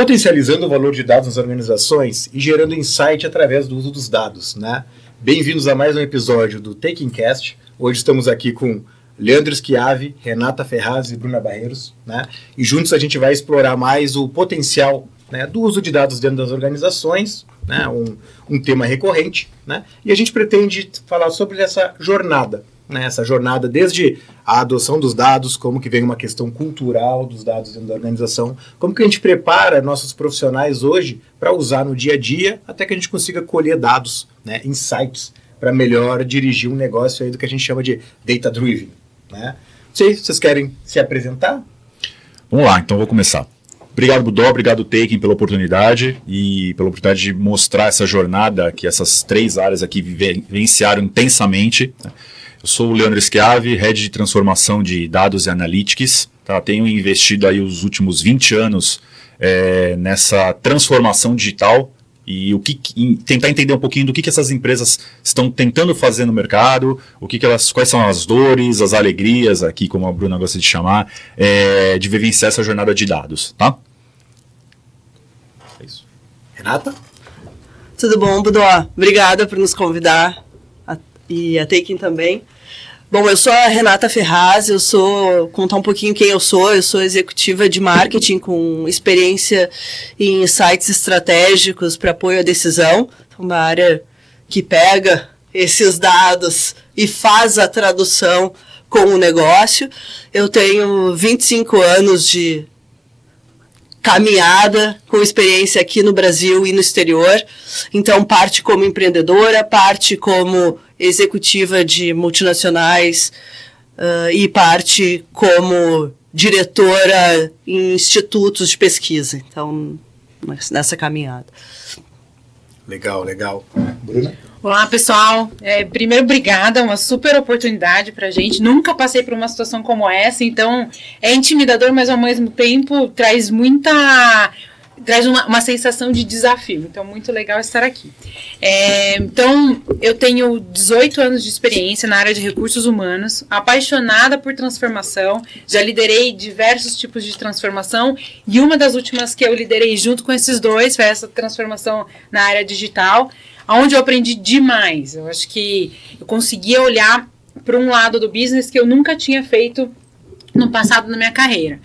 potencializando o valor de dados nas organizações e gerando insight através do uso dos dados, né? Bem-vindos a mais um episódio do TakingCast. Hoje estamos aqui com Leandro Schiavi, Renata Ferraz e Bruna Barreiros, né? E juntos a gente vai explorar mais o potencial, né, do uso de dados dentro das organizações, né? Um tema recorrente, né? E a gente pretende falar sobre essa jornada, né? Essa jornada desde a adoção dos dados, como que vem uma questão cultural dos dados dentro da organização, como que a gente prepara nossos profissionais hoje para usar no dia a dia, até que a gente consiga colher dados, né, insights, para melhor dirigir um negócio aí do que a gente chama de data-driven, né? Não sei se vocês querem se apresentar. Vamos lá, então vou começar. Obrigado, Budó, obrigado, Taking, pela oportunidade e pela oportunidade de mostrar essa jornada que essas três áreas aqui vivenciaram intensamente. Eu sou o Leandro Schiavi, Head de Transformação de Dados e Analytics. Tá? Tenho investido aí os últimos 20 anos nessa transformação digital e tentar entender um pouquinho do que essas empresas estão tentando fazer no mercado, quais são as dores, as alegrias, aqui como a Bruna gosta de chamar, de vivenciar essa jornada de dados. Tá? É isso. Renata? Tudo bom, Budó? Obrigada por nos convidar. E a Taking também. Bom, eu sou a Renata Ferraz, contar um pouquinho quem eu sou executiva de marketing com experiência em insights estratégicos para apoio à decisão, uma área que pega esses dados e faz a tradução com o negócio. Eu tenho 25 anos de caminhada com experiência aqui no Brasil e no exterior, então parte como empreendedora, parte como executiva de multinacionais e parte como diretora em institutos de pesquisa, então nessa caminhada. Legal, legal. Bruna? Olá, pessoal. Primeiro, obrigada, uma super oportunidade pra gente. Nunca passei por uma situação como essa, então é intimidador, mas ao mesmo tempo traz uma sensação de desafio. Então, muito legal estar aqui. Então, eu tenho 18 anos de experiência na área de recursos humanos, apaixonada por transformação, já liderei diversos tipos de transformação e uma das últimas que eu liderei junto com esses dois foi essa transformação na área digital, onde eu aprendi demais. Eu acho que eu conseguia olhar para um lado do business que eu nunca tinha feito no passado na minha carreira.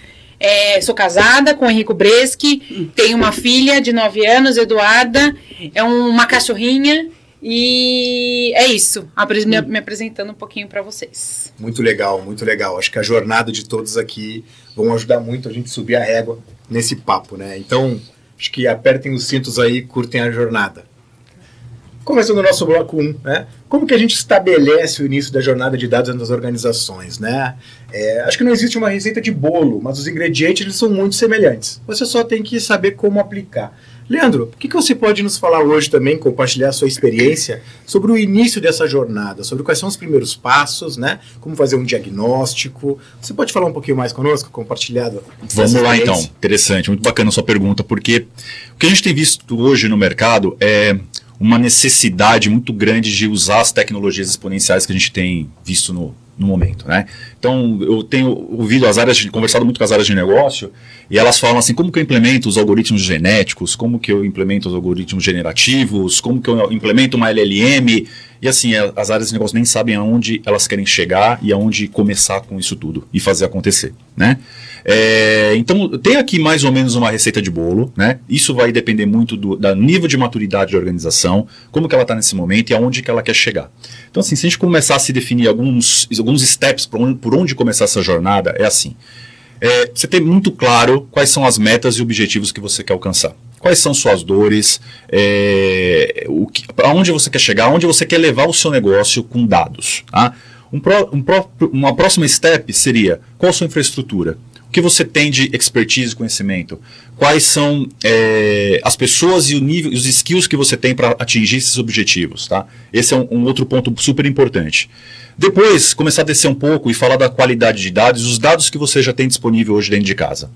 Sou casada com o Henrico Breschi, tenho uma filha de 9 anos, Eduarda, uma cachorrinha, e é isso, me apresentando um pouquinho para vocês. Muito legal, muito legal. Acho que a jornada de todos aqui vão ajudar muito a gente subir a régua nesse papo, né? Então, acho que apertem os cintos aí, curtem a jornada. Começando o nosso bloco 1, né? Como que a gente estabelece o início da jornada de dados nas organizações, né? Acho que não existe uma receita de bolo, mas os ingredientes eles são muito semelhantes. Você só tem que saber como aplicar. Leandro, o que você pode nos falar hoje também, compartilhar a sua experiência sobre o início dessa jornada, sobre quais são os primeiros passos, né? Como fazer um diagnóstico. Você pode falar um pouquinho mais conosco, compartilhado? Vamos lá então, interessante, muito bacana a sua pergunta, porque o que a gente tem visto hoje no mercado é uma necessidade muito grande de usar as tecnologias exponenciais que a gente tem visto no momento, né? Então, eu tenho ouvido conversado muito com as áreas de negócio, e elas falam assim, como que eu implemento os algoritmos genéticos, como que eu implemento os algoritmos generativos, como que eu implemento uma LLM, e assim, as áreas de negócio nem sabem aonde elas querem chegar e aonde começar com isso tudo e fazer acontecer, né? Então, tem aqui mais ou menos uma receita de bolo, né? Isso vai depender muito do nível de maturidade da organização, como que ela está nesse momento e aonde que ela quer chegar. Então, assim, se a gente começar a se definir alguns steps por onde começar essa jornada, é assim. Você tem muito claro quais são as metas e objetivos que você quer alcançar. Quais são suas dores, aonde você quer chegar, aonde você quer levar o seu negócio com dados. Tá? Uma próxima step seria, qual a sua infraestrutura? O que você tem de expertise e conhecimento? Quais são as pessoas e o nível, os skills que você tem para atingir esses objetivos? Tá? Esse é um outro ponto super importante. Depois, começar a descer um pouco e falar da qualidade de dados, os dados que você já tem disponível hoje dentro de casa.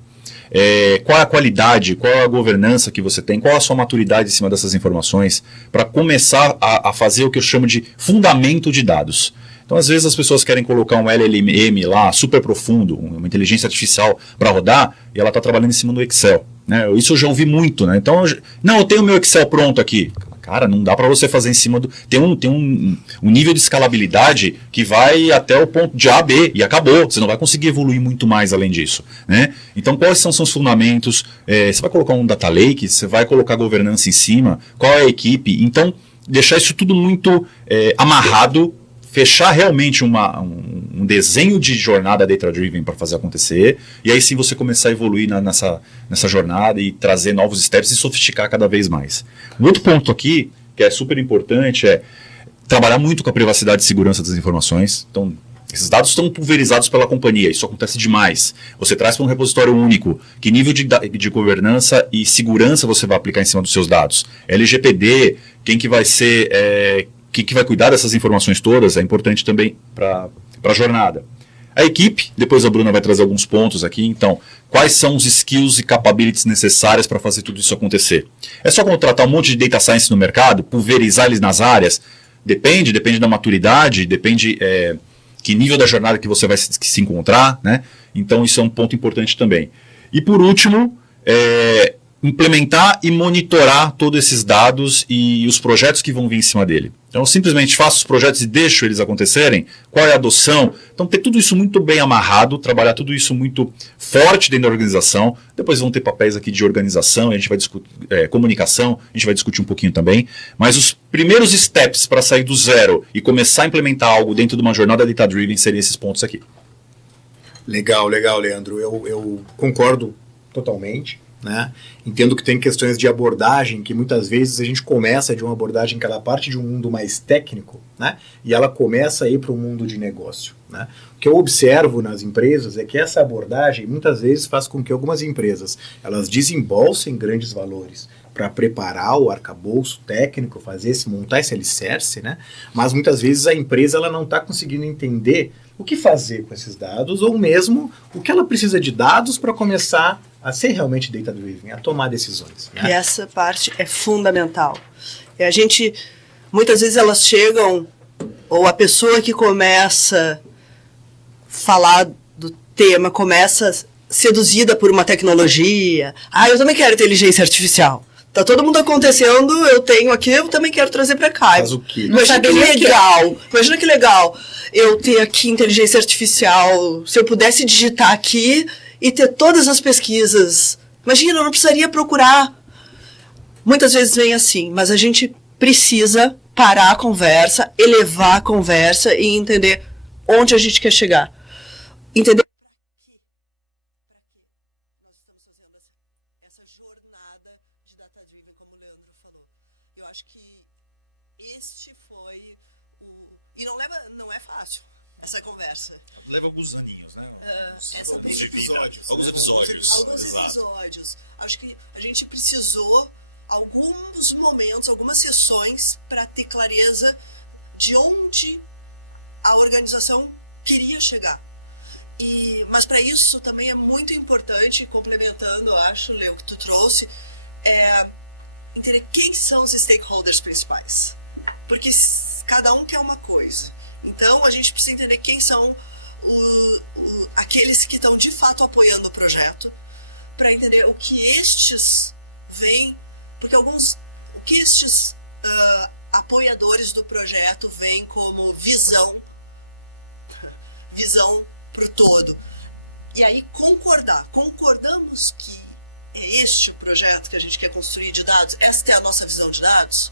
Qual é a qualidade, qual é a governança que você tem, qual é a sua maturidade em cima dessas informações, para começar a fazer o que eu chamo de fundamento de dados. Então, às vezes, as pessoas querem colocar um LLM lá, super profundo, uma inteligência artificial para rodar, e ela está trabalhando em cima do Excel. né? Isso eu já ouvi muito, né? Então, eu tenho o meu Excel pronto aqui. Cara, não dá para você fazer em cima do... Tem um nível de escalabilidade que vai até o ponto de A a B e acabou. Você não vai conseguir evoluir muito mais além disso, né? Então, quais são os fundamentos? Você vai colocar um data lake? Você vai colocar governança em cima? Qual é a equipe? Então, deixar isso tudo muito amarrado, fechar realmente um desenho de jornada data-driven para fazer acontecer, e aí sim você começar a evoluir nessa jornada e trazer novos steps e sofisticar cada vez mais. Um outro ponto aqui, que é super importante, é trabalhar muito com a privacidade e segurança das informações. Então, esses dados estão pulverizados pela companhia, isso acontece demais. Você traz para um repositório único, que nível de governança e segurança você vai aplicar em cima dos seus dados? LGPD, quem que vai ser... quem que vai cuidar dessas informações todas é importante também para a jornada. A equipe, depois a Bruna vai trazer alguns pontos aqui, então, quais são os skills e capabilities necessárias para fazer tudo isso acontecer? É só contratar um monte de data science no mercado, pulverizar eles nas áreas? Depende da maturidade, depende que nível da jornada que você vai se encontrar, né? Então isso é um ponto importante também. E por último, implementar e monitorar todos esses dados e os projetos que vão vir em cima dele. Então, eu simplesmente faço os projetos e deixo eles acontecerem? Qual é a adoção? Então, ter tudo isso muito bem amarrado, trabalhar tudo isso muito forte dentro da organização. Depois vão ter papéis aqui de organização, a gente vai discutir comunicação, a gente vai discutir um pouquinho também. Mas os primeiros steps para sair do zero e começar a implementar algo dentro de uma jornada data-driven seriam esses pontos aqui. Legal, Leandro. Eu concordo totalmente. Né? Entendo que tem questões de abordagem que muitas vezes a gente começa de uma abordagem que ela parte de um mundo mais técnico, né? E ela começa a ir para um mundo de negócio, né? O que eu observo nas empresas é que essa abordagem muitas vezes faz com que algumas empresas elas desembolsem grandes valores para preparar o arcabouço técnico, montar esse alicerce, né? Mas muitas vezes a empresa ela não está conseguindo entender o que fazer com esses dados ou mesmo o que ela precisa de dados para começar a ser realmente data-driven, a tomar decisões. Né? E essa parte é fundamental. E a gente, muitas vezes elas chegam, ou a pessoa que começa a falar do tema, começa seduzida por uma tecnologia. Eu também quero inteligência artificial. Tá todo mundo acontecendo, eu tenho aqui, eu também quero trazer para cá. Faz o quê? Imagina que legal. Imagina que legal eu ter aqui inteligência artificial, se eu pudesse digitar aqui e ter todas as pesquisas. Imagina, eu não precisaria procurar. Muitas vezes vem assim, mas a gente precisa parar a conversa, elevar a conversa e entender onde a gente quer chegar. Entender essa jornada de data-driven, como o Leandro falou. Eu acho que este foi e não é fácil essa conversa. Leva alguns aninhos, né? Alguns episódios. Acho que a gente precisou alguns momentos, algumas sessões para ter clareza de onde a organização queria chegar. Mas para isso também é muito importante, complementando, eu acho, Leo, que tu trouxe, entender quem são os stakeholders principais. Porque cada um quer uma coisa. Então a gente precisa entender quem são aqueles que estão de fato apoiando o projeto, para entender o que estes veem, porque o que estes apoiadores do projeto veem como visão para o todo. E aí concordamos que é este o projeto que a gente quer construir de dados, esta é a nossa visão de dados?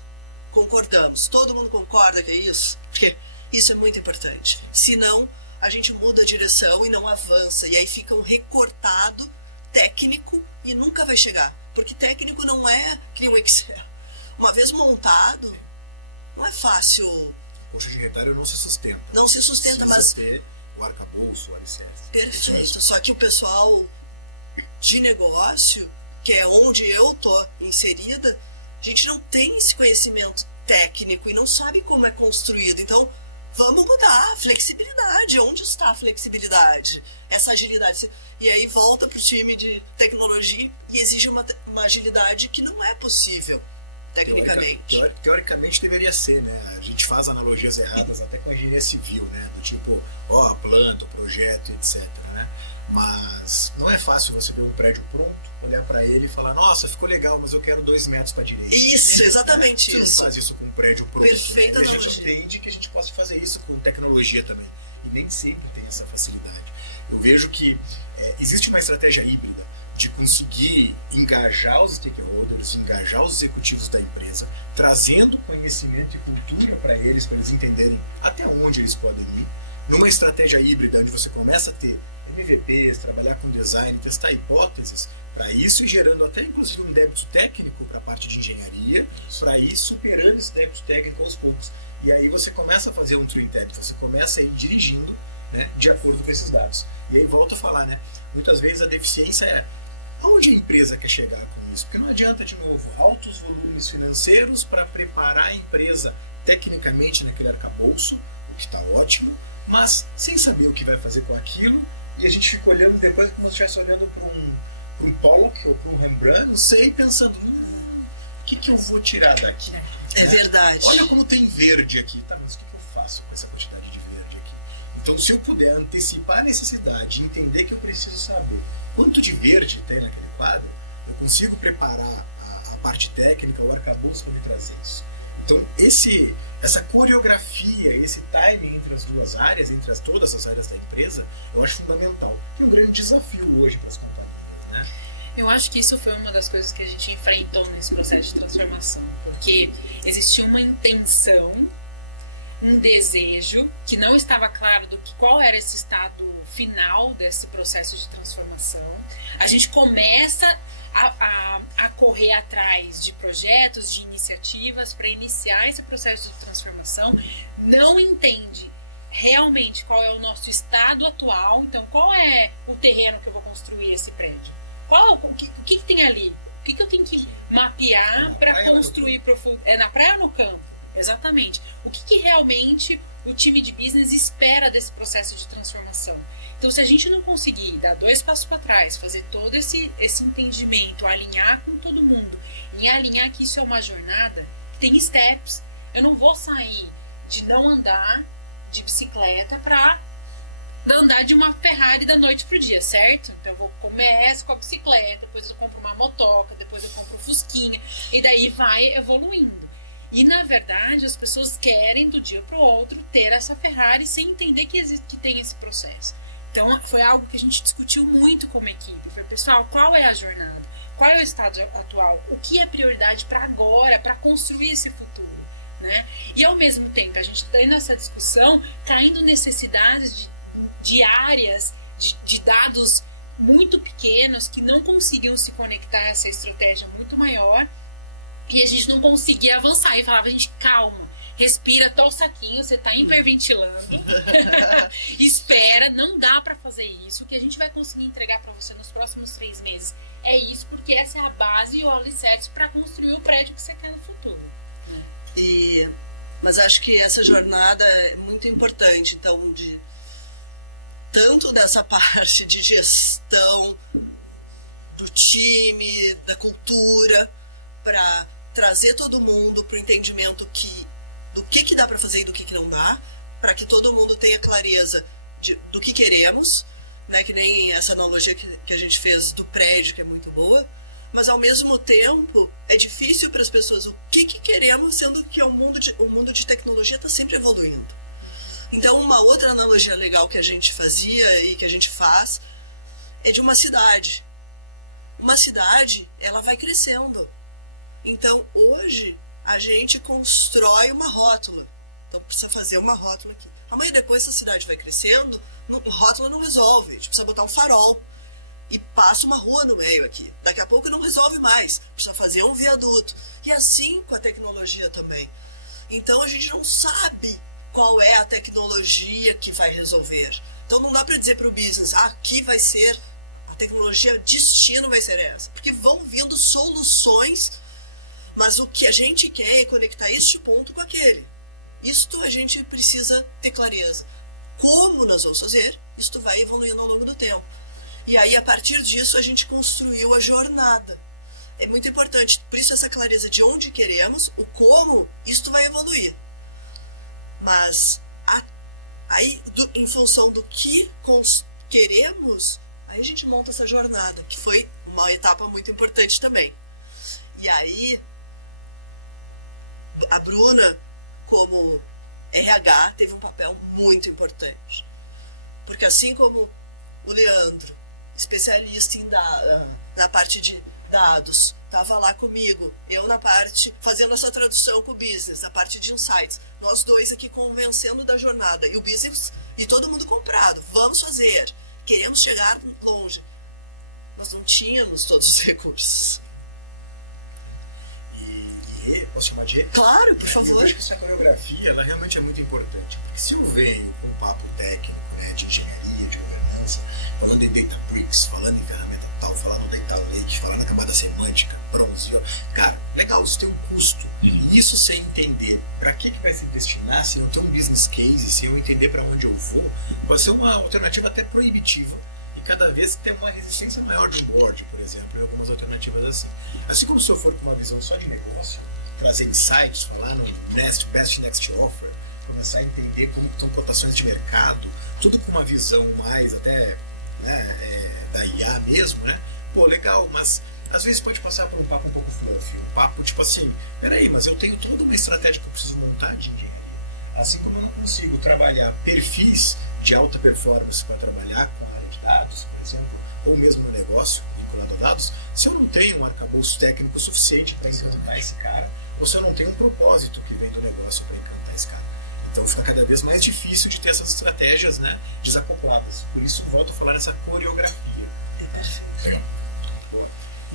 Concordamos, todo mundo concorda que é isso? Porque isso é muito importante, senão a gente muda a direção e não avança, e aí fica um recortado técnico e nunca vai chegar, porque técnico não é que nem um Excel. Uma vez montado, não é fácil. O custo unitário não se sustenta. Não se sustenta, mas ter o arcabouço, o alicerce. Perfeito, só que o pessoal de negócio, que é onde eu tô inserida, a gente não tem esse conhecimento técnico e não sabe como é construído, então vamos mudar a flexibilidade. Onde está a flexibilidade? Essa agilidade. E aí volta para o time de tecnologia e exige uma agilidade que não é possível, tecnicamente. Teoricamente deveria ser, né? A gente faz analogias erradas até com a engenharia civil, né? Do tipo, planta, o projeto, etc. Né? Mas não é fácil você ver um prédio pronto, olhar para ele e falar, nossa, ficou legal, mas eu quero 2 metros para direita. Isso, exatamente Você isso. não faz isso com um prédio pronto. Perfeita E a gente analogia. entende que a gente possa fazer isso com tecnologia também. E nem sempre tem essa facilidade. Eu vejo que existe uma estratégia híbrida de conseguir engajar os stakeholders, engajar os executivos da empresa, trazendo conhecimento e cultura para eles entenderem até onde eles podem ir. Numa estratégia híbrida, onde você começa a ter MVPs, trabalhar com design, testar hipóteses para isso e gerando até inclusive um débito técnico para a parte de engenharia, para ir superando esse débito técnico aos poucos. E aí você começa a fazer um tree tap, você começa a ir dirigindo, né, de acordo com esses dados. E aí volto a falar, né, muitas vezes a deficiência é aonde a empresa quer chegar com isso, porque não adianta, de novo, altos volumes financeiros para preparar a empresa tecnicamente naquele arcabouço, que está ótimo, mas sem saber o que vai fazer com aquilo, e a gente fica olhando depois como se estivesse olhando para um Pollock ou para um Rembrandt, não sei, pensando, o que eu vou tirar daqui? É verdade. Olha como tem verde aqui, tá? Mas o que eu faço com essa quantidade de verde aqui? Então, se eu puder antecipar a necessidade, entender que eu preciso saber quanto de verde tem naquele quadro, eu consigo preparar a parte técnica, o arcabouço para me trazer isso. Então, essa coreografia, esse timing entre as duas áreas, entre todas as áreas da empresa, eu acho fundamental. É um grande desafio hoje para as companhias, né? Eu acho que isso foi uma das coisas que a gente enfrentou nesse processo de transformação, porque existia uma intenção, um desejo, que não estava claro qual era esse estado final desse processo de transformação. A gente começa a correr atrás de projetos, de iniciativas para iniciar esse processo de transformação, não entende realmente qual é o nosso estado atual, então qual é o terreno que eu vou construir esse prédio, o que tem ali, o que eu tenho que mapear para construir na praia ou no campo, exatamente, o que realmente o time de business espera desse processo de transformação. Então, se a gente não conseguir dar 2 passos para trás, fazer todo esse entendimento, alinhar com todo mundo e alinhar que isso é uma jornada, tem steps. Eu não vou sair de não andar de bicicleta para andar de uma Ferrari da noite pro dia, certo? Então, eu começo com a bicicleta, depois eu compro uma motoca, depois eu compro um Fusquinha, e daí vai evoluindo. E, na verdade, as pessoas querem, do dia para o outro, ter essa Ferrari sem entender que tem esse processo. Então, foi algo que a gente discutiu muito como equipe. Foi, pessoal, qual é a jornada? Qual é o estado atual? O que é prioridade para agora, para construir esse futuro? Né? E, ao mesmo tempo, a gente tendo essa discussão, caindo necessidades de áreas, de dados muito pequenos que não conseguiam se conectar a essa estratégia muito maior, e a gente não conseguia avançar. E falava, gente, calma. Respira, tô o saquinho, você tá hiperventilando. Espera, não dá para fazer isso. O que a gente vai conseguir entregar para você nos próximos 3 meses é isso, porque essa é a base e o alicerce para construir o prédio que você quer no futuro. Mas acho que essa jornada é muito importante, então, tanto dessa parte de gestão do time, da cultura, para trazer todo mundo para o entendimento do que dá para fazer e do que não dá, para que todo mundo tenha clareza do que queremos, né? Que nem essa analogia que a gente fez do prédio, que é muito boa, mas ao mesmo tempo é difícil para as pessoas o que queremos, sendo que o mundo de tecnologia está sempre evoluindo. Então, uma outra analogia legal que a gente fazia e que a gente faz é de uma cidade. Uma cidade, ela vai crescendo. Então, hoje, a gente constrói uma rótula. Então, precisa fazer uma rótula aqui. Amanhã, depois, essa cidade vai crescendo, rótula não resolve. A gente precisa botar um farol e passa uma rua no meio aqui. Daqui a pouco não resolve mais. Precisa fazer um viaduto. E assim com a tecnologia também. Então, a gente não sabe qual é a tecnologia que vai resolver. Então, não dá para dizer para o business, aqui vai ser, a tecnologia destino vai ser essa. Porque vão vindo soluções. Mas o que a gente quer é conectar este ponto com aquele. Isto a gente precisa ter clareza. Como nós vamos fazer? Isto vai evoluindo ao longo do tempo. E aí, a partir disso, a gente construiu a jornada. É muito importante. Por isso, essa clareza de onde queremos, o como, isto vai evoluir. Mas, aí, em função do que queremos, Aí a gente monta essa jornada, que foi uma etapa muito importante também. E aí, a Bruna, como RH, teve um papel muito importante. Porque assim como o Leandro, especialista na parte de dados, estava lá comigo, eu na parte, fazendo essa tradução com o business, na parte de insights, nós dois aqui convencendo da jornada, e o business, e todo mundo comprado, vamos fazer, queremos chegar longe. Nós não tínhamos todos os recursos. E posso chamar de... Claro, por favor. Eu acho que essa coreografia, ela realmente é muito importante, porque se eu venho com um papo técnico, né, de engenharia, de governança, falando em Databricks, falando em ferramenta tal, falando em Data Lake, falando da camada semântica, bronze, cara, legal, isso tem um custo. E isso sem entender para que vai se destinar, se não tem um business case, se eu entender para onde eu vou, vai ser uma alternativa até proibitiva. E cada vez tem uma resistência maior de board, por exemplo, e algumas alternativas assim. Assim como se eu for com uma visão só de negócio, trazer insights, falar no best next offer, começar a entender como estão cotações de mercado, tudo com uma visão mais até, né, da IA mesmo, né? Pô, legal, mas às vezes pode passar por um papo um pouco fluffy, um papo tipo assim, peraí, mas eu tenho toda uma estratégia que eu preciso montar de engenharia. Assim como eu não consigo trabalhar perfis de alta performance para trabalhar com a área de dados, por exemplo, ou mesmo no negócio vinculado a dados, se eu não tenho um arcabouço técnico suficiente para encantar esse cara, ou se eu não tenho um propósito que vem do negócio para encantar esse cara. Então fica cada vez mais difícil de ter essas estratégias, né, desacopladas. Por isso volto a falar nessa coreografia.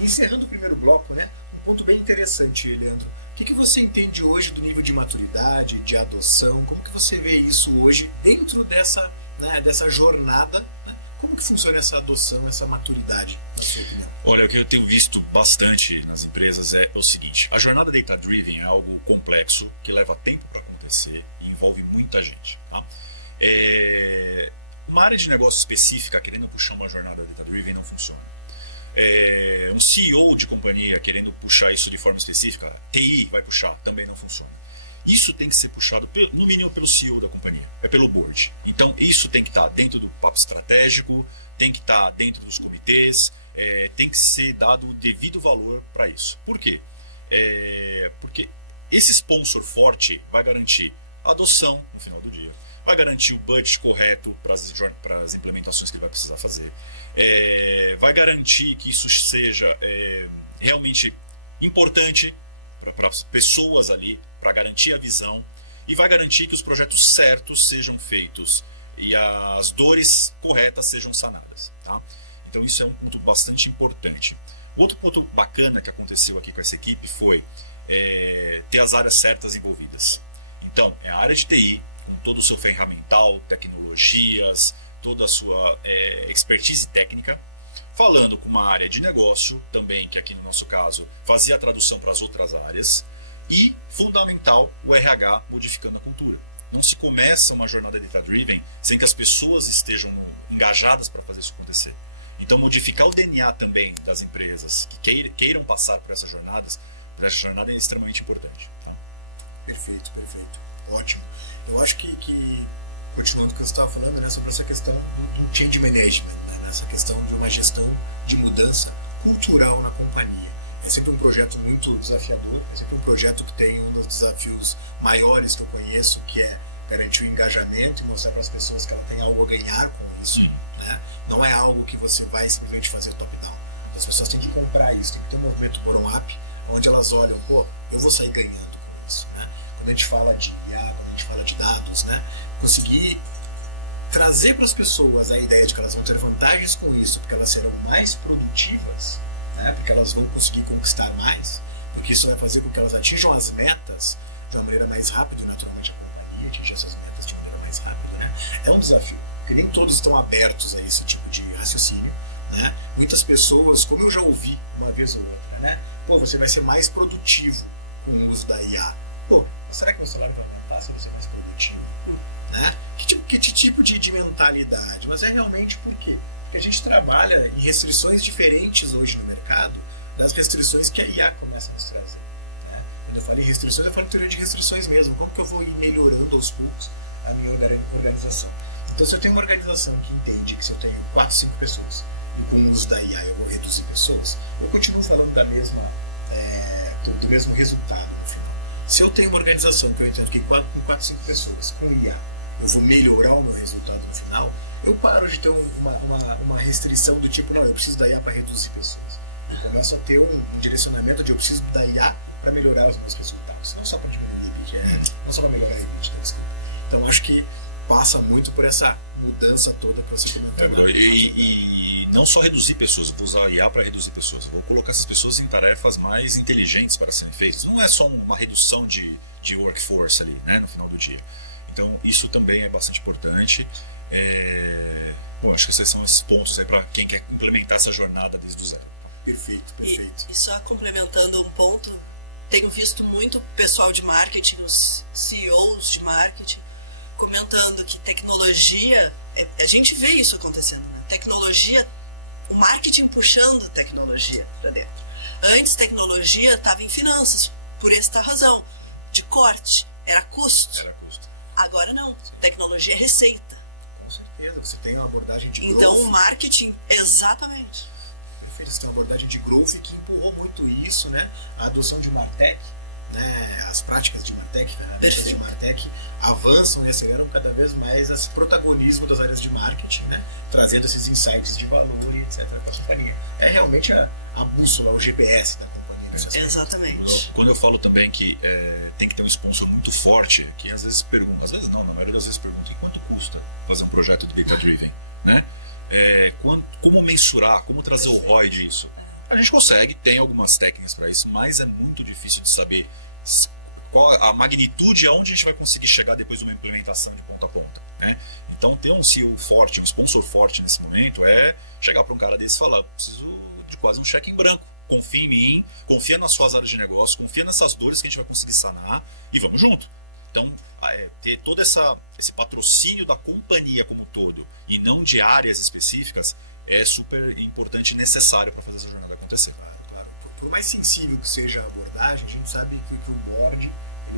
Encerrando o primeiro bloco, né, um ponto bem interessante, Leandro. O que você entende hoje do nível de maturidade, de adoção? Como que você vê isso hoje dentro dessa, né, dessa jornada? Né? Como que funciona essa adoção, essa maturidade, na sua opinião? Olha, o que eu tenho visto bastante nas empresas é o seguinte: a jornada data-driven é algo complexo, que leva tempo para acontecer e envolve muita gente. Tá? Uma área de negócio específica querendo puxar uma jornada data-driven não funciona. Um CEO de companhia querendo puxar isso de forma específica, TI vai puxar, também não funciona. Isso tem que ser puxado, no mínimo, pelo CEO da companhia, pelo board. Então, isso tem que estar dentro do papo estratégico, tem que estar dentro dos comitês, tem que ser dado o devido valor para isso. Por quê? Porque esse sponsor forte vai garantir a adoção no final do dia, vai garantir o budget correto para as implementações que ele vai precisar fazer, vai garantir que isso seja realmente importante para as pessoas ali, para garantir a visão, e vai garantir que os projetos certos sejam feitos e as dores corretas sejam sanadas. Tá? Então isso é um ponto bastante importante. Outro ponto bacana que aconteceu aqui com essa equipe foi ter as áreas certas envolvidas. Então, é a área de TI, com todo o seu ferramental, tecnologias, toda a sua expertise técnica, falando com uma área de negócio também, que aqui no nosso caso fazia a tradução para as outras áreas, e, fundamental, o RH modificando a cultura. Não se começa uma jornada data-driven sem que as pessoas estejam engajadas para fazer isso acontecer. Então, modificar o DNA também das empresas que queiram passar por essas jornadas, para essa jornada é extremamente importante. Tá? Perfeito, perfeito. Ótimo. Eu acho que continuando o que eu estava falando, sobre essa questão do change management, né? Nessa questão de uma gestão de mudança cultural na companhia. É sempre um projeto muito desafiador, é sempre um projeto que tem um dos desafios maiores que eu conheço, que é garantir o engajamento e mostrar para as pessoas que ela tem algo a ganhar com isso. Né? Não é algo que você vai simplesmente fazer top-down. As pessoas têm que comprar isso, tem que ter um movimento bottom-up, onde elas olham, pô, eu vou sair ganhando com isso. Né? Quando a gente fala de IA, quando a gente fala de dados, né? Conseguir trazer para as pessoas a ideia de que elas vão ter vantagens com isso, porque elas serão mais produtivas, né? Porque elas vão conseguir conquistar mais, porque isso vai fazer com que elas atinjam as metas de uma maneira mais rápida, naturalmente a companhia atinge essas metas de uma maneira mais rápida. Né? É um desafio, porque nem todos estão abertos a esse tipo de raciocínio. Né? Muitas pessoas, como eu já ouvi uma vez ou outra, né? Pô, você vai ser mais produtivo com o uso da IA. Pô, será que o salário vai aumentar se você é mais produtivo? Né? Que tipo de mentalidade? Mas é realmente por quê? Porque a gente trabalha em restrições diferentes hoje no mercado das restrições que a IA começa a nos trazer. Né? Quando eu falei restrições, eu falo em teoria de restrições mesmo. Como que eu vou ir melhorando aos poucos a minha organização? Então, se eu tenho uma organização que entende que se eu tenho 4, 5 pessoas com o uso da IA eu vou reduzir pessoas, eu continuo falando do mesmo resultado no final. Se eu tenho uma organização que eu entendo que em 4, 5 pessoas com IA eu vou melhorar o meu resultado no final, eu paro de ter uma restrição do tipo, não, eu preciso da IA para reduzir pessoas. Eu começo a ter um direcionamento onde eu preciso da IA para melhorar os meus resultados, não só para diminuir, não só para melhorar a eficiência. Então acho que passa muito por essa mudança toda que você comentou. E não só reduzir pessoas, vou usar IA para reduzir pessoas, vou colocar essas pessoas em tarefas mais inteligentes para serem feitas. Não é só uma redução de workforce ali, né, no final do dia. Então isso também é bastante importante. Acho que esses são esses pontos para quem quer implementar essa jornada desde o zero. Perfeito. E só complementando um ponto, tenho visto muito pessoal de marketing, os CEOs de marketing, comentando que tecnologia, a gente vê isso acontecendo, né? Tecnologia, o marketing puxando tecnologia para dentro. Antes, tecnologia estava em finanças, por esta razão, de corte, era custo. Agora não, tecnologia é receita. Com certeza, você tem uma abordagem de growth. Então o marketing, exatamente. Perfeito, você tem uma abordagem de growth que empurrou muito isso, né? A adoção de Martech, né? As práticas de Martech, ferramentas de Martech avançam e aceleram cada vez mais esse protagonismo das áreas de marketing, né? Trazendo esses insights de valor e etc. para a companhia. É realmente a bússola, o GPS da companhia. Exatamente. Quando eu falo também que tem que ter um sponsor muito forte, que às vezes pergunta, às vezes não, na maioria das vezes pergunta em quanto custa fazer um projeto do Big Data Driven, né? Como mensurar, como trazer o ROI disso? A gente consegue, tem algumas técnicas para isso, mas é muito difícil de saber qual a magnitude aonde a gente vai conseguir chegar depois de uma implementação de ponta a ponta, né? Então ter um CEO forte, um sponsor forte nesse momento é chegar para um cara desse e falar, preciso de quase um cheque em branco. Confia em mim, confia nas suas áreas de negócio, confia nessas dores que a gente vai conseguir sanar e vamos junto. Então, ter todo esse patrocínio da companhia como um todo e não de áreas específicas é super importante e necessário para fazer essa jornada acontecer. Claro. Por mais sensível que seja a abordagem, a gente sabe que o board ele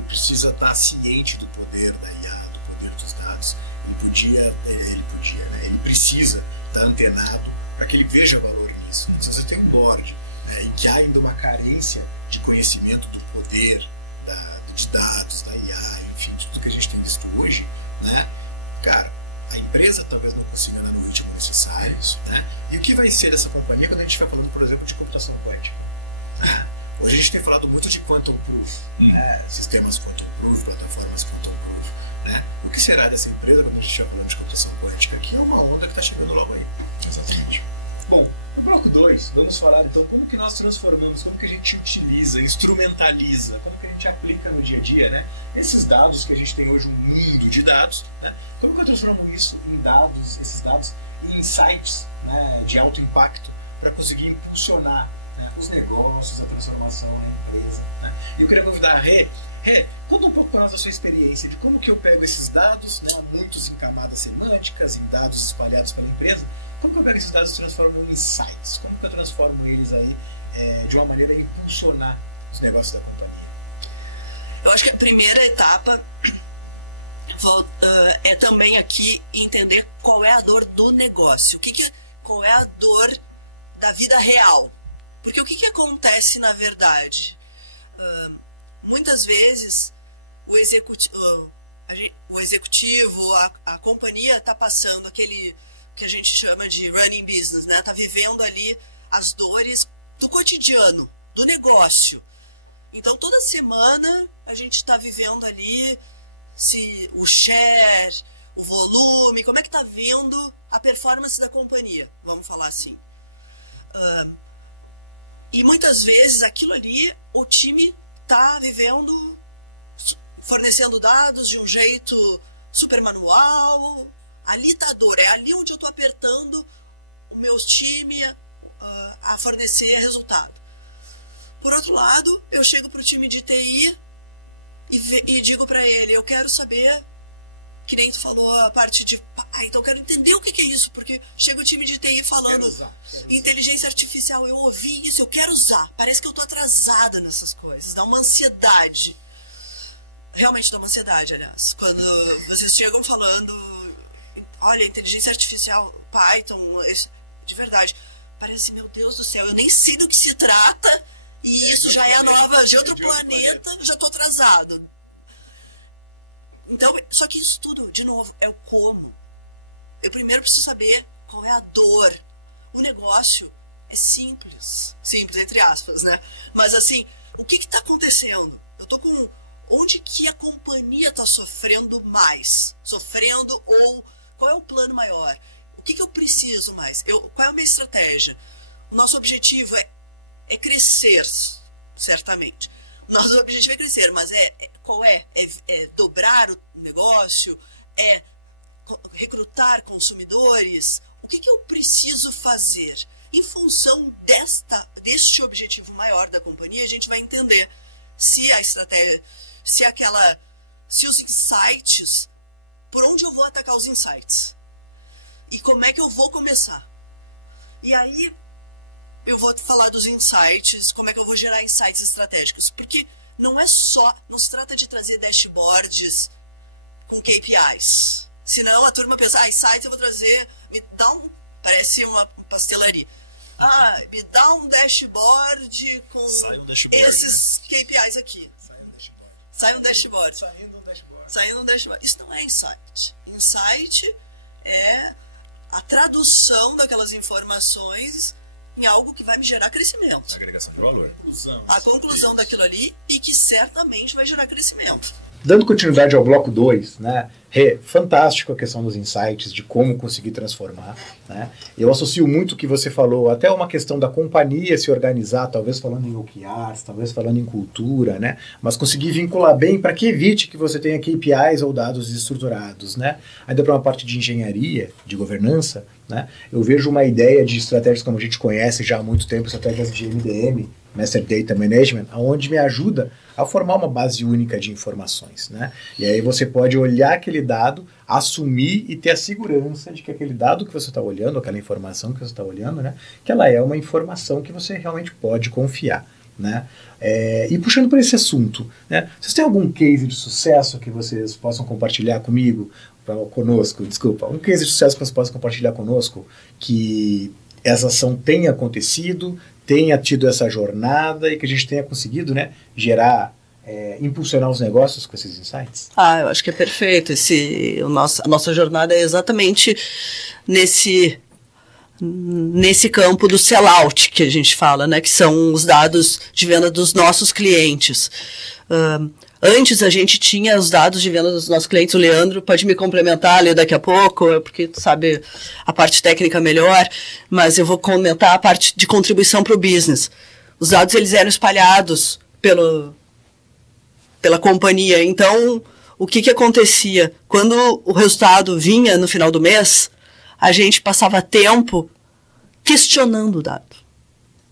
precisa estar ciente do poder da IA, do poder dos dados. Ele precisa estar antenado para que ele veja valor nisso. Se você tem um board e que há ainda uma carência de conhecimento do poder de dados, da IA, enfim, de tudo que a gente tem visto hoje, né? Cara, a empresa talvez não consiga dar no ritmo necessário, né? E o que vai ser dessa companhia quando a gente estiver falando, por exemplo, de computação quântica? Hoje a gente tem falado muito de quantum proof, sistemas quantum proof, plataformas quantum proof, né? O que será dessa empresa quando a gente estiver falando de computação quântica? Que é uma onda que está chegando logo aí. Exatamente. Bom, no bloco 2, vamos falar então como que nós transformamos, como que a gente utiliza, instrumentaliza, como que a gente aplica no dia a dia, né? Esses dados que a gente tem hoje, um mundo de dados, né? Como que eu transformo isso em dados, esses dados em insights, né, de alto impacto para conseguir impulsionar, né, os negócios, a transformação, a empresa, né? E eu queria convidar a Rê, conta um pouco para nós a sua experiência de como que eu pego esses dados, né, muitos em camadas semânticas, em dados espalhados pela empresa, como que eu pego esses dados e transformo em insights, como que eu transformo eles aí de uma maneira a impulsionar os negócios da companhia. Eu acho que a primeira etapa é também aqui entender qual é a dor do negócio, qual é a dor da vida real. Porque o que acontece na verdade? Muitas vezes o executivo, a companhia está passando aquele que a gente chama de running business, né? Está vivendo ali as dores do cotidiano, do negócio. Então toda semana a gente está vivendo ali o share, o volume, como é que está vendo a performance da companhia, vamos falar assim. E muitas vezes aquilo ali, o time está vivendo, fornecendo dados de um jeito super manual. Ali está a dor, é ali onde eu estou apertando o meu time a fornecer resultado. Por outro lado, eu chego para o time de TI e digo para ele, eu quero saber, que nem tu falou a parte de, então eu quero entender o que é isso, porque chega o time de TI falando inteligência artificial, eu ouvi isso, eu quero usar, parece que eu estou atrasada nessas coisas, dá uma ansiedade, realmente dá uma ansiedade, aliás, quando vocês chegam falando, olha, inteligência artificial, Python, de verdade, parece, meu Deus do céu, eu nem sei do que se trata, e isso já é a nova de outro planeta, eu já estou atrasado. Então, só que isso tudo, de novo, é o como. Eu primeiro preciso saber qual é a dor. O negócio é simples. Simples, entre aspas, né? Mas assim, o que está acontecendo? Eu tô com... Onde que a companhia está sofrendo mais? Sofrendo ou... Qual é o plano maior? O que eu preciso mais? Qual é a minha estratégia? Nosso objetivo é crescer, certamente. Nosso objetivo é crescer, mas qual é? É dobrar o negócio? É recrutar consumidores? O que eu preciso fazer? Em função deste objetivo maior da companhia, a gente vai entender se a estratégia, se os insights, por onde eu vou atacar os insights? E como é que eu vou começar? E aí, eu vou falar dos insights, como é que eu vou gerar insights estratégicos. Porque não se trata de trazer dashboards com KPIs. Senão a turma pensa, insights eu vou trazer, parece uma pastelaria. Me dá um dashboard com esses KPIs aqui. Sai um dashboard. Saindo um dashboard. Isso não é insight. Insight é a tradução daquelas informações em algo que vai me gerar crescimento. Agregação de valor. A conclusão daquilo ali e que certamente vai gerar crescimento. Dando continuidade ao bloco 2, né? Fantástico a questão dos insights, de como conseguir transformar, né? Eu associo muito o que você falou, até uma questão da companhia se organizar, talvez falando em OKRs, talvez falando em cultura, né? Mas conseguir vincular bem para que evite que você tenha KPIs ou dados estruturados, né? Ainda para uma parte de engenharia, de governança, né? Eu vejo uma ideia de estratégias como a gente conhece já há muito tempo, estratégias de MDM, Master Data Management, onde me ajuda a formar uma base única de informações, né? E aí você pode olhar aquele dado, assumir e ter a segurança de que aquele dado que você está olhando, aquela informação que você está olhando, né? Que ela é uma informação que você realmente pode confiar, né? E puxando por esse assunto, né? Vocês têm algum case de sucesso que vocês possam compartilhar conosco, um case de sucesso que vocês possam compartilhar conosco, que essa ação tenha acontecido, tenha tido essa jornada e que a gente tenha conseguido, né, impulsionar os negócios com esses insights? Eu acho que é perfeito. A nossa jornada é exatamente nesse campo do sell-out que a gente fala, né, que são os dados de venda dos nossos clientes. Antes a gente tinha os dados de venda dos nossos clientes, o Leandro pode me complementar ali daqui a pouco, porque tu sabe a parte técnica melhor, mas eu vou comentar a parte de contribuição para o business. Os dados eles eram espalhados pela companhia, então o que acontecia? Quando o resultado vinha no final do mês, a gente passava tempo questionando o dado.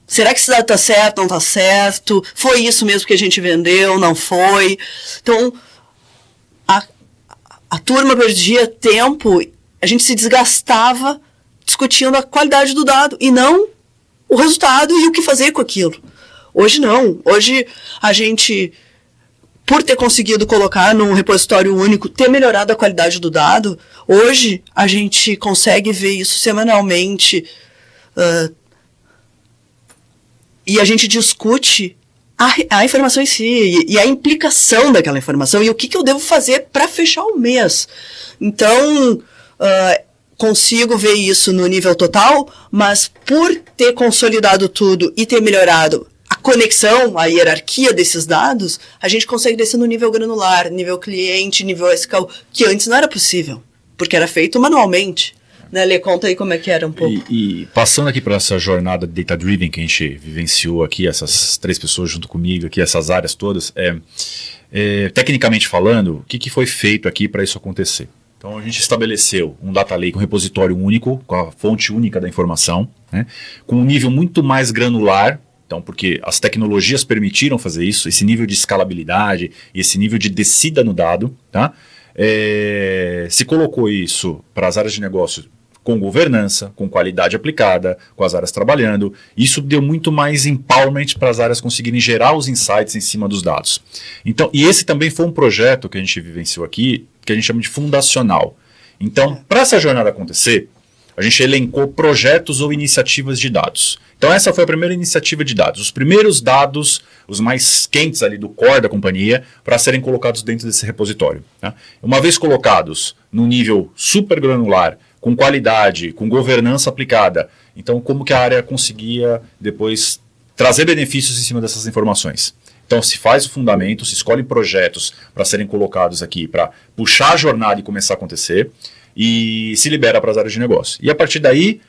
Será que esse dado está certo, não está certo? Foi isso mesmo que a gente vendeu, não foi? Então, a turma perdia tempo, a gente se desgastava discutindo a qualidade do dado e não o resultado e o que fazer com aquilo. Hoje não. Hoje a gente, por ter conseguido colocar num repositório único, ter melhorado a qualidade do dado, hoje a gente consegue ver isso semanalmente, e a gente discute a informação em si e a implicação daquela informação e o que eu devo fazer para fechar o mês. Então, consigo ver isso no nível total, mas por ter consolidado tudo e ter melhorado a conexão, a hierarquia desses dados, a gente consegue descer no nível granular, nível cliente, nível SKU, que antes não era possível, porque era feito manualmente. Né, Lê, conta aí como é que era um pouco. E passando aqui para essa jornada data-driven que a gente vivenciou aqui, essas 3 pessoas junto comigo aqui, essas áreas todas, tecnicamente falando, o que foi feito aqui para isso acontecer? Então a gente estabeleceu um data lake, um repositório único, com a fonte única da informação, né, com um nível muito mais granular, então, porque as tecnologias permitiram fazer isso, esse nível de escalabilidade, esse nível de descida no dado, tá? Se colocou isso para as áreas de negócio com governança, com qualidade aplicada, com as áreas trabalhando. Isso deu muito mais empowerment para as áreas conseguirem gerar os insights em cima dos dados. Então, e esse também foi um projeto que a gente vivenciou aqui, que a gente chama de fundacional. Então, para essa jornada acontecer, a gente elencou projetos ou iniciativas de dados. Então essa foi a primeira iniciativa de dados. Os primeiros dados, os mais quentes ali do core da companhia, para serem colocados dentro desse repositório. Tá? Uma vez colocados num nível super granular, com qualidade, com governança aplicada, então como que a área conseguia depois trazer benefícios em cima dessas informações? Então se faz o fundamento, se escolhe projetos para serem colocados aqui, para puxar a jornada e começar a acontecer, e se libera para as áreas de negócio. E a partir daí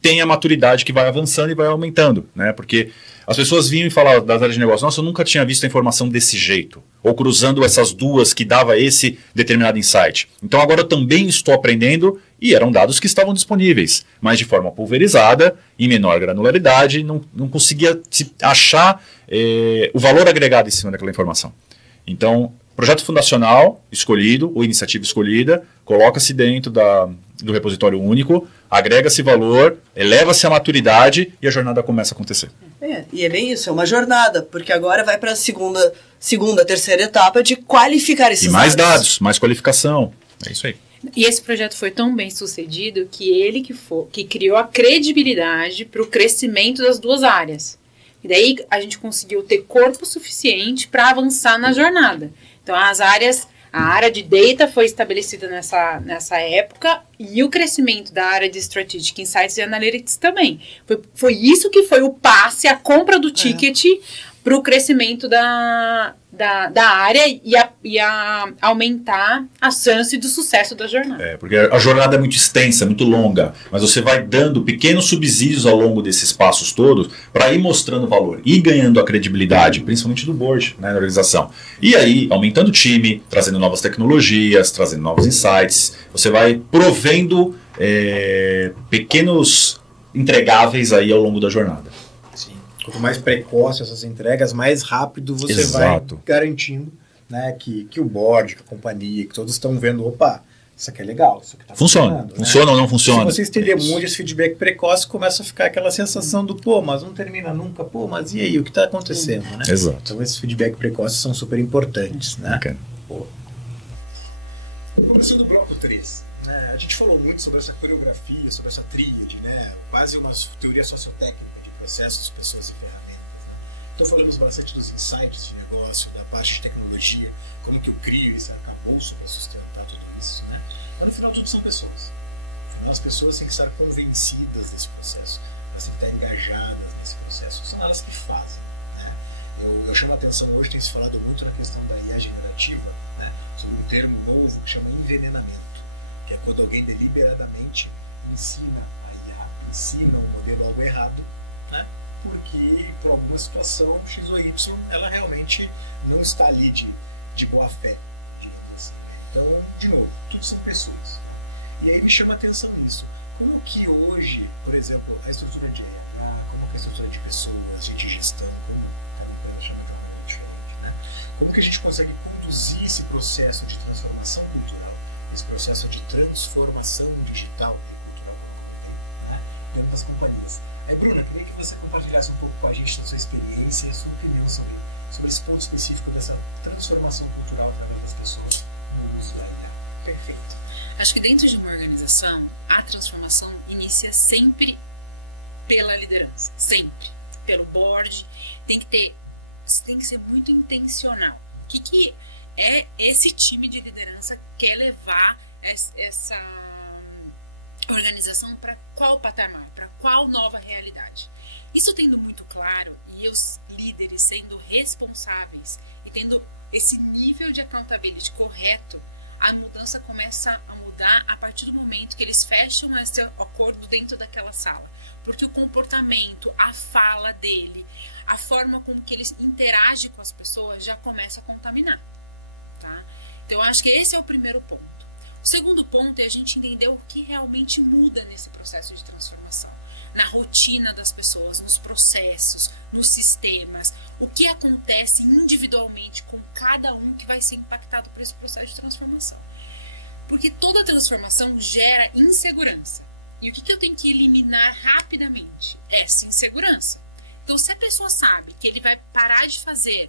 tem a maturidade que vai avançando e vai aumentando, né? Porque as pessoas vinham e falavam das áreas de negócio, nossa, eu nunca tinha visto a informação desse jeito, ou cruzando essas duas que dava esse determinado insight. Então agora eu também estou aprendendo, e eram dados que estavam disponíveis, mas de forma pulverizada, em menor granularidade, não conseguia achar o valor agregado em cima daquela informação. Então, projeto fundacional escolhido, ou iniciativa escolhida, coloca-se dentro do repositório único, agrega-se valor, eleva-se a maturidade e a jornada começa a acontecer. E é bem isso, é uma jornada, porque agora vai para a segunda, terceira etapa de qualificar esses dados. E mais dados, mais qualificação, é isso aí. E esse projeto foi tão bem sucedido que ele que criou a credibilidade para o crescimento das duas áreas. E daí a gente conseguiu ter corpo suficiente para avançar na jornada. Então a área de data foi estabelecida nessa época e o crescimento da área de Strategic Insights e Analytics também. Foi isso que foi o passe, a compra do ticket para o crescimento da área e a aumentar a chance do sucesso da jornada. Porque a jornada é muito extensa, muito longa, mas você vai dando pequenos subsídios ao longo desses passos todos para ir mostrando valor e ganhando a credibilidade, principalmente do board, né, na organização. E aí, aumentando o time, trazendo novas tecnologias, trazendo novos insights, você vai provendo pequenos entregáveis aí ao longo da jornada. Quanto mais precoce essas entregas, mais rápido você vai garantindo, né, que o board, que a companhia, que todos estão vendo, opa, isso aqui é legal, isso aqui está funcionando. Funciona ou não funciona? Se você estender muito esse feedback precoce, começa a ficar aquela sensação do, pô, mas não termina nunca, pô, mas e aí, o que está acontecendo, né? Exato. Então esses feedback precoces são super importantes, né? Okay. Começando do bloco 3, né, a gente falou muito sobre essa coreografia, sobre essa tríade, né, quase uma teoria sociotécnica, processos, pessoas e ferramentas. Então falamos bastante dos insights de negócio, da parte de tecnologia, como que eu crio esse arcabouço para sustentar tudo isso, né? Mas no final tudo são pessoas. No final as pessoas têm que estar convencidas desse processo, elas têm que estar engajadas nesse processo, são elas que fazem, né? Eu chamo a atenção, hoje tem se falado muito na questão da IA generativa, né? Sobre um termo novo que chama envenenamento, que é quando alguém deliberadamente ensina a IA, ensina o modelo algo errado, porque por alguma situação X ou Y ela realmente não está ali de boa fé, digamos assim. Então, de novo, tudo são pessoas. E aí me chama a atenção isso. Como que hoje, por exemplo, a estrutura de RH, como que a estrutura de pessoas, de gestão, como cada empresa chama muito diferente, né? Como que a gente consegue conduzir esse processo de transformação cultural, esse processo de transformação digital e cultural, né, dentro das companhias. Bruna, queria que você compartilhasse um pouco com a gente da sua experiência e a sua opinião sobre esse ponto específico dessa transformação cultural através das pessoas no uso da IA. Perfeito. Acho que dentro de uma organização, a transformação inicia sempre pela liderança, sempre. Pelo board, tem que ser muito intencional. O que é esse time de liderança que quer levar essa organização para qual patamar, para qual nova realidade? Isso tendo muito claro e os líderes sendo responsáveis e tendo esse nível de accountability correto, a mudança começa a mudar a partir do momento que eles fecham esse acordo dentro daquela sala. Porque o comportamento, a fala dele, a forma com que ele interage com as pessoas já começa a contaminar. Tá? Então, eu acho que esse é o primeiro ponto. O segundo ponto é a gente entender o que realmente muda nesse processo de transformação. Na rotina das pessoas, nos processos, nos sistemas. O que acontece individualmente com cada um que vai ser impactado por esse processo de transformação. Porque toda transformação gera insegurança. E o que eu tenho que eliminar rapidamente? Essa insegurança. Então, se a pessoa sabe que ele vai parar de fazer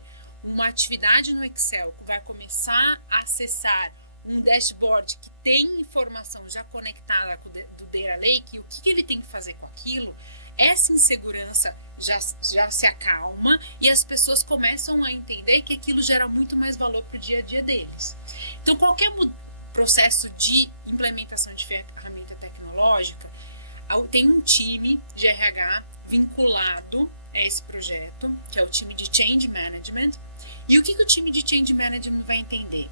uma atividade no Excel, vai começar a acessar um dashboard que tem informação já conectada com do Data Lake, o que ele tem que fazer com aquilo, essa insegurança já se acalma e as pessoas começam a entender que aquilo gera muito mais valor para o dia a dia deles. Então, qualquer processo de implementação de ferramenta tecnológica, tem um time de RH vinculado a esse projeto, que é o time de Change Management. E o que o time de Change Management vai entender?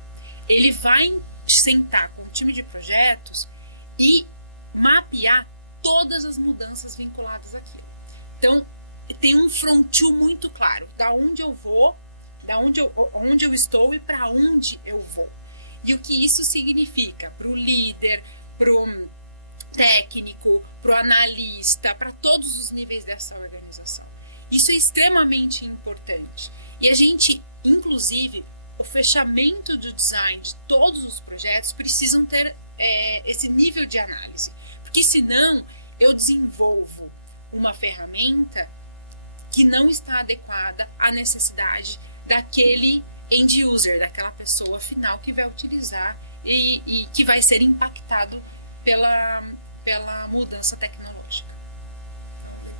Ele vai sentar com o time de projetos e mapear todas as mudanças vinculadas àquilo. Então, tem um frontio muito claro, da onde eu vou, onde eu estou e para onde eu vou. E o que isso significa para o líder, para o técnico, para o analista, para todos os níveis dessa organização. Isso é extremamente importante. E a gente, inclusive, o fechamento do design de todos os projetos precisam ter esse nível de análise. Porque senão eu desenvolvo uma ferramenta que não está adequada à necessidade daquele end user, daquela pessoa final que vai utilizar e que vai ser impactado pela mudança tecnológica.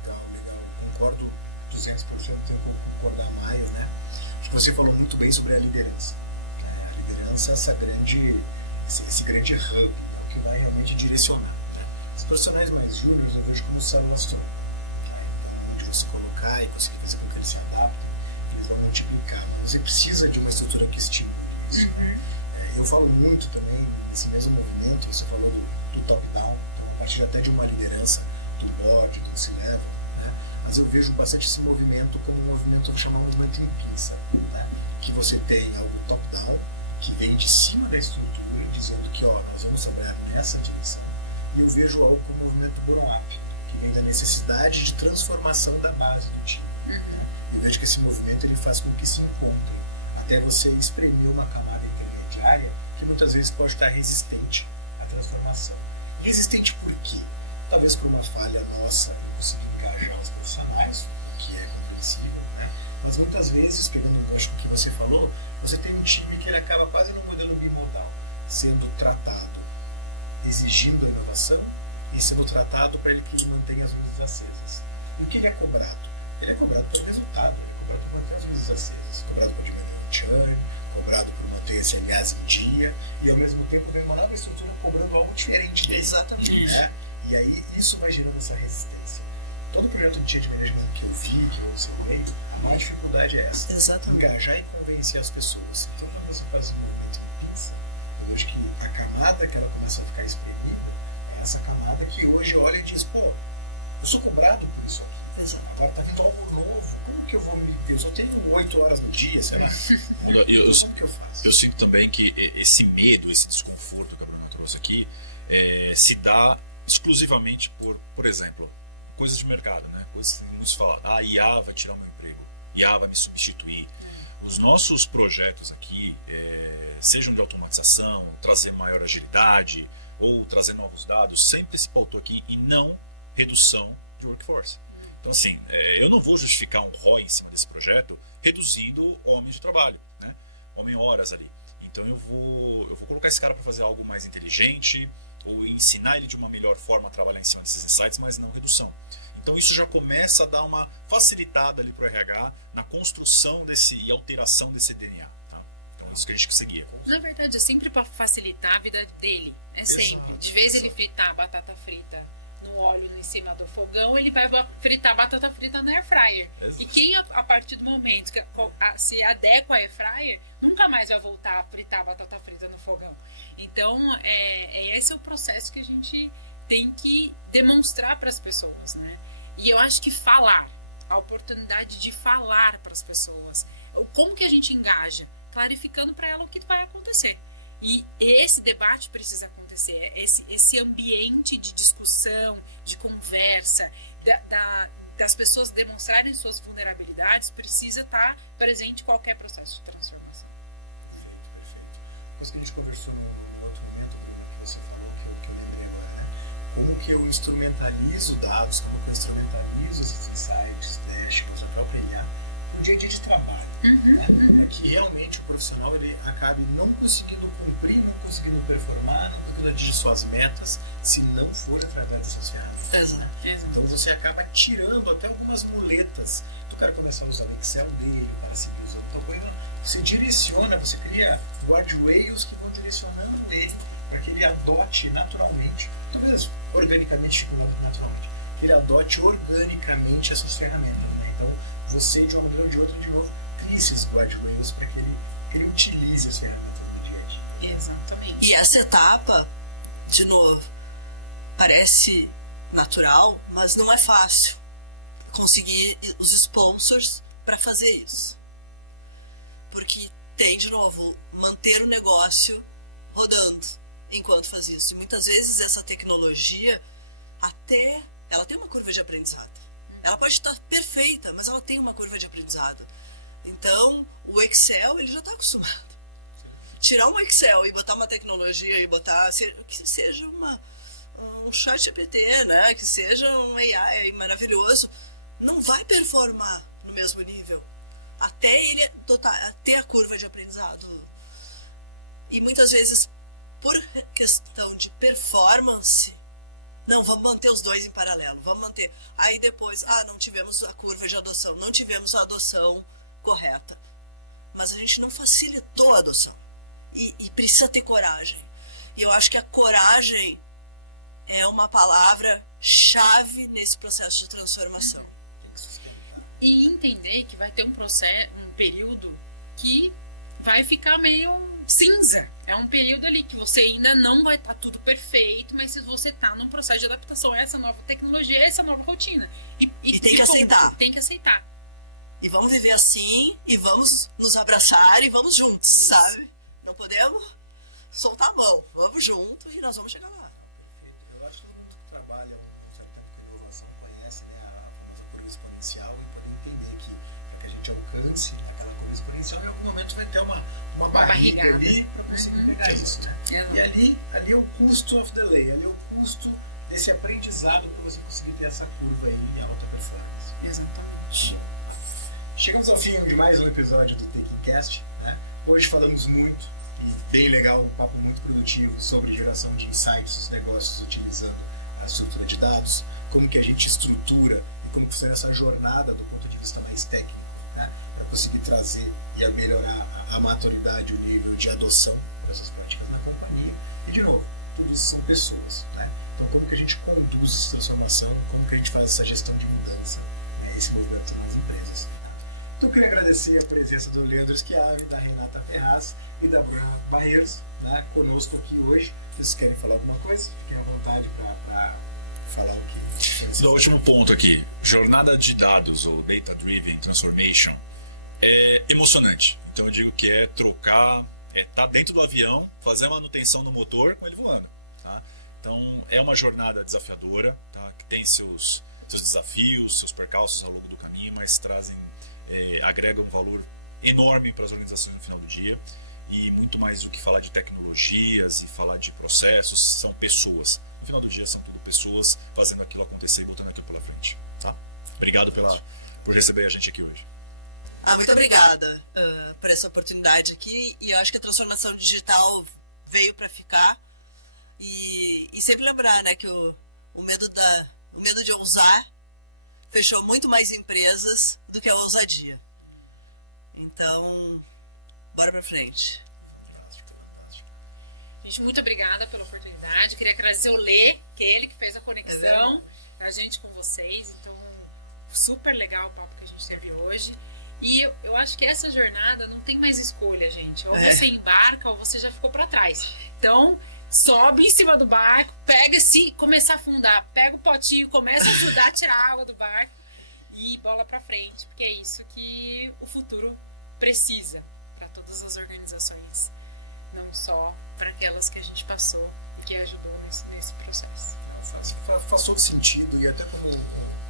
Legal. Concordo 200%, eu vou concordar mais, né? Acho que você falou muito bem sobre a liderança. A liderança é esse grande hub, que vai realmente direcionar. Os profissionais mais júniores eu vejo como salastro, onde você colocar e você fazer com que eles se adaptem, eles vão multiplicar. Você precisa de uma estrutura que estimule isso. Eu falo muito também desse mesmo movimento que você falou do top-down, então, a partir até de uma liderança do board, do C-level, né? Mas eu vejo bastante esse movimento como um movimento chamado uma pinça, né? Que você tem algo top-down que vem de cima da estrutura, dizendo que nós vamos trabalhar nessa direção. E eu vejo algo como um movimento bottom-up, que vem da necessidade de transformação da base do time. Eu vejo que esse movimento ele faz com que se encontrem até você espremer uma camada intermediária que muitas vezes pode estar resistente à transformação. Resistente por quê? Talvez por uma falha nossa em conseguir encaixar os profissionais, o que é compreensível, né? Mas muitas vezes, pegando o gancho que você falou, você tem um time que ele acaba quase não cuidando do bimodal, sendo tratado, exigindo a inovação e sendo tratado para ele que ele mantenha as luzes acesas. E o que ele é cobrado? Ele é cobrado pelo resultado, ele é cobrado por manter as luzes acesas, cobrado por manter o churn, cobrado por manter esse gás em dia, e ao mesmo tempo demorar a estrutura cobrando algo diferente dele. Exatamente. Né? E aí isso vai gerando essa resistência. Todo projeto de change management que eu vi, que eu observei, a maior dificuldade é essa. Exatamente. Engajar e convencer as pessoas. Então quando você faz um movimento de pinça, eu acho que a camada que ela começa a ficar espremida é essa camada que hoje olha e diz, pô, eu sou cobrado por isso aqui. Agora está vindo algo novo, como que eu vou me... Eu só tenho 8 horas no dia, sei lá. Como que eu faço? Eu sinto também que esse medo, esse desconforto que a Bruna trouxe aqui, se dá exclusivamente por exemplo, coisas de mercado, né? Coisas que nos falam, a IA vai tirar o meu emprego, IA vai me substituir. Os nossos projetos aqui, sejam de automatização, trazer maior agilidade ou trazer novos dados, sempre se pautou aqui e não redução de workforce. Então, assim, eu não vou justificar um ROI em cima desse projeto reduzindo homens de trabalho, né? Homem-horas ali. Então, eu vou colocar esse cara para fazer algo mais inteligente ou ensinar ele de uma melhor forma a trabalhar em cima desses insights, mas não redução. Então, isso já começa a dar uma facilitada ali para o RH na construção e alteração desse DNA. Tá? Então, isso que a gente seguia. Na verdade, é sempre para facilitar a vida dele. É sempre. Exato. De vez ele fritar a batata frita no óleo em cima do fogão, ele vai fritar a batata frita na air fryer. Exato. E quem, a partir do momento que se adequa à air fryer, nunca mais vai voltar a fritar a batata frita no fogão. Então, esse é o processo que a gente tem que demonstrar para as pessoas, né? E eu acho que falar, a oportunidade de falar para as pessoas, como que a gente engaja? Clarificando para ela o que vai acontecer. E esse debate precisa acontecer, esse ambiente de discussão, de conversa, das pessoas demonstrarem suas vulnerabilidades, precisa estar presente em qualquer processo de transformação. Perfeito. Mas que a gente conversou no outro momento, que você falou, que eu lembrei agora, né? Como que eu instrumentalizo dados, como que eu instrumentalizo esses insights, dashboards, a própria IA, o dia a dia de trabalho. Né? É que realmente o profissional ele acabe não conseguindo cumprir, não conseguindo performar, não conseguindo atingir suas metas, se não for através dessas ferramentas. Exato. Então você acaba tirando até algumas muletas do cara começar a usar o Excel dele, para seguir usando tal coisa. Você direciona, você cria guardrails que vão direcionando ele para que ele adote naturalmente, talvez organicamente, naturalmente, que ele adote organicamente essas ferramentas. Né? Então você, de uma maneira ou de outra, de novo, cria esses guardrails para que ele utilize as ferramentas do dia a dia. Exatamente. E essa etapa, de novo, parece natural, mas não é fácil conseguir os sponsors para fazer isso. Porque tem, de novo, manter o negócio rodando enquanto faz isso. E muitas vezes essa tecnologia, até ela tem uma curva de aprendizado. Ela pode estar perfeita, mas ela tem uma curva de aprendizado. Então, o Excel, ele já está acostumado. Tirar um Excel e botar uma tecnologia e botar, que seja um chat GPT, né? Que seja um AI maravilhoso, não vai performar no mesmo nível. Até ele até a curva de aprendizado. E muitas vezes, por questão de performance, não, vamos manter os dois em paralelo, vamos manter. Aí depois, não tivemos a curva de adoção, não tivemos a adoção correta. Mas a gente não facilitou a adoção. E precisa ter coragem. E eu acho que a coragem é uma palavra-chave nesse processo de transformação. E entender que vai ter um processo, um período que vai ficar meio cinza. É um período ali que você ainda não vai estar tudo perfeito, mas se você está num processo de adaptação a essa nova tecnologia, a essa nova rotina. E tem que aceitar. Tem que aceitar. E vamos viver assim, e vamos nos abraçar, e vamos juntos, sabe? Não podemos soltar a mão. Vamos junto e nós vamos chegar lá. Eu acho que todo mundo que trabalha um certo tempo com inovação conhece, né, a curva exponencial e poder entender que para que a gente alcance aquela curva exponencial, em algum momento vai ter uma barriga ali para conseguir pegar isso. Né? E ali é o custo of delay, ali é o custo desse aprendizado para você conseguir ter essa curva aí em alta performance. Exatamente. Chegamos ao fim de mais um episódio do TakingCast. Né? Hoje falamos muito e bem legal, um papo muito produtivo sobre geração de insights dos negócios utilizando a estrutura de dados, como que a gente estrutura e como que será essa jornada do ponto de vista mais técnico, né? Para conseguir trazer e melhorar a maturidade, o nível de adoção dessas práticas na companhia. E, de novo, tudo isso são pessoas. Né? Então, como que a gente conduz essa transformação, como que a gente faz essa gestão de mudança, né? Esse movimento nas empresas. Né? Então, eu queria agradecer a presença do Leandro Schiavi, da Renata Ferraz e da Bruna Barreiros, né? Conosco aqui hoje. Vocês querem falar alguma coisa? Fiquem à vontade para falar o que... No último ponto aqui, jornada de dados ou Data Driven Transformation é emocionante. Então eu digo que é trocar, tá dentro do avião, fazer a manutenção do motor com ele voando. Tá? Então é uma jornada desafiadora, tá? Que tem seus desafios, seus percalços ao longo do caminho, mas agregam um valor enorme para as organizações no final do dia. E muito mais do que falar de tecnologias e falar de processos, são pessoas. No final do dia são tudo pessoas fazendo aquilo acontecer e botando aquilo pela frente. Tá? Obrigado por receber a gente aqui hoje. Muito obrigada por essa oportunidade aqui. E eu acho que a transformação digital veio para ficar. E sempre lembrar, né, que o medo de ousar fechou muito mais empresas do que a ousadia. Então, bora para frente. Gente, muito obrigada pela oportunidade. Queria agradecer o Lê, que é ele que fez a conexão da gente com vocês. Então, super legal o papo que a gente teve hoje. E eu acho que essa jornada não tem mais escolha, gente. Ou você embarca ou você já ficou para trás. Então, sobe em cima do barco, se começar a afundar, pega o potinho, começa a ajudar a tirar a água do barco e bola para frente. Porque é isso que o futuro precisa para todas as organizações. Não só para aquelas que a gente passou e que ajudou nesse processo. Faz todo sentido e até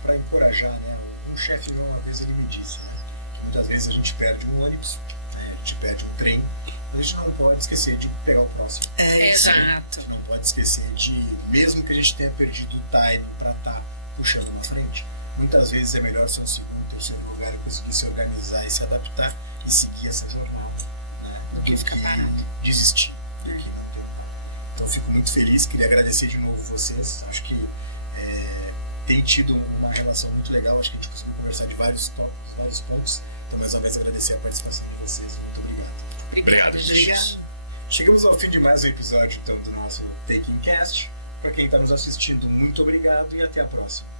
para encorajar, né? O chefe uma vez ele me disse, né? Que muitas vezes a gente perde um ônibus, né? A gente perde um trem, a gente não pode esquecer de pegar o próximo. Exato. A gente não pode esquecer de, mesmo que a gente tenha perdido o time para estar puxando na frente, muitas vezes é melhor ser um segundo, seu lugar e conseguir se organizar e se adaptar e seguir essa jornada, né? Do que ficar parado. Desistir do que não tem. Então, fico muito feliz, queria agradecer de novo vocês. Acho que tem tido uma relação muito legal. Acho que a gente conseguiu conversar de vários tópicos, vários pontos. Então, mais uma vez, agradecer a participação de vocês. Muito obrigado. Obrigado. Chegamos ao fim de mais um episódio então, do nosso Taking Cast. Para quem está nos assistindo, muito obrigado e até a próxima.